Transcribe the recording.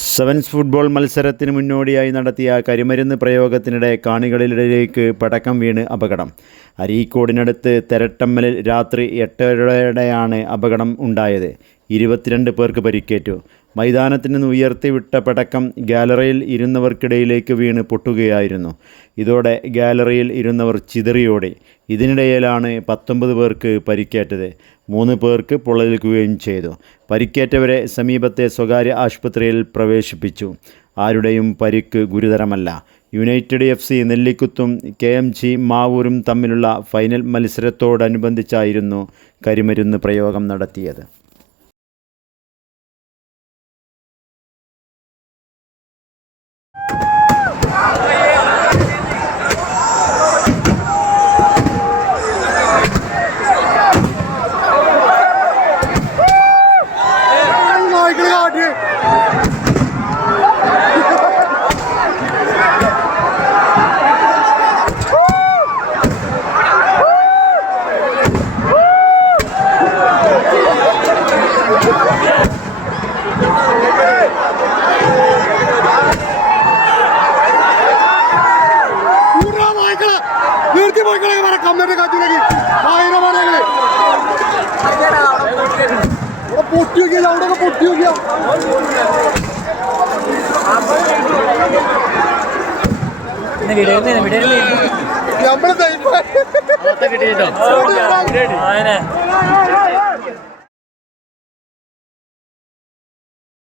Sevens football മത്സരത്തിന് മുന്നോടിയായി നടത്തിയ കരിമരുന്ന് പ്രയോഗത്തിനിടെ കാണികളിലേക്ക് പടക്കം വീണ് അപകടം. അരീക്കോടിനടുത്ത് തെരട്ടമ്മലിൽ രാത്രി 8:30യോടെയാണ് അപകടം ഉണ്ടായത്. 22 പേർക്ക് പരിക്കേറ്റു. മൈതാനത്തിൽ നിന്ന് ഉയർത്തിവിട്ട പടക്കം ഗാലറിയിൽ ഇരുന്നവർക്കിടയിലേക്ക് വീണ് പൊട്ടുകയായിരുന്നു. ഇതോടെ ഗാലറിയിൽ ഇരുന്നവർ ചിതറിയോടി. ഇതിനിടയിലാണ് 19 പേർക്ക് പരിക്കേറ്റത്. 3 പേർക്ക് പൊള്ളലേൽക്കുകയും ചെയ്തു. പരിക്കേറ്റവരെ സമീപത്തെ സ്വകാര്യ ആശുപത്രിയിൽ പ്രവേശിപ്പിച്ചു. ആരുടെയും പരിക്ക് ഗുരുതരമല്ല. യുണൈറ്റഡ് FC നെല്ലിക്കുത്തും KMG മാവൂരും തമ്മിലുള്ള ഫൈനൽ മത്സരത്തോടനുബന്ധിച്ചായിരുന്നു കരിമരുന്ന് പ്രയോഗം നടത്തിയത്. നമ്മള്